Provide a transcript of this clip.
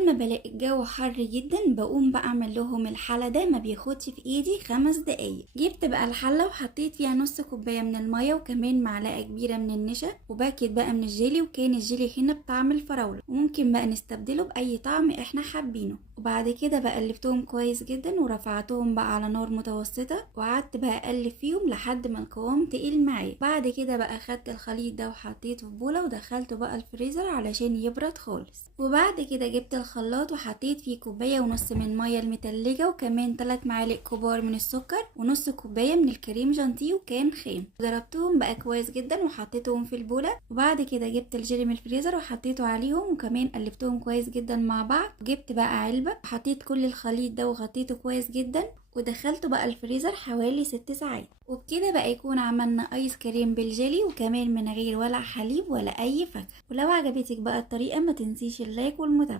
اول ما بلاقي الجو حر جدا بقوم بقى اعمل لهم الحلا ده، ما بياخدش في ايدي 5 دقايق. جبت بقى الحله وحطيت فيها نص كوبايه من الميه وكمان معلقه كبيره من النشا وباكت بقى من الجيلي، وكان الجيلي هنا بطعم الفراوله وممكن بقى نستبدله باي طعم احنا حابينه. وبعد كده بقى قلبتهم كويس جدا ورفعتهم بقى على نار متوسطه وقعدت بقى اقلب فيهم لحد ما القوام تقيل معايا. بعد كده بقى خدت الخليط ده وحطيته في بوله ودخلته بقى الفريزر علشان يبرد خالص. وبعد كده جبت الخلاط وحطيت فيه كوبايه ونص من الميه المتلجه وكمان 3 معالق كبار من السكر ونص كوبايه من الكريم جانتيه وكان خام. ضربتهم بقى كويس جدا وحطيتهم في البوله. وبعد كده جبت الجيلي من الفريزر وحطيته عليهم وكمان قلبتهم كويس جدا مع بعض. جبت بقى علبه وحطيت كل الخليط ده وغطيته كويس جدا ودخلته بقى الفريزر حوالي 6 ساعات. وبكده بقى يكون عملنا ايس كريم بالجيلي وكمان من غير ولا حليب ولا اي فاكهه. ولو عجبتك بقى الطريقه ما تنسيش اللايك والمتابعه.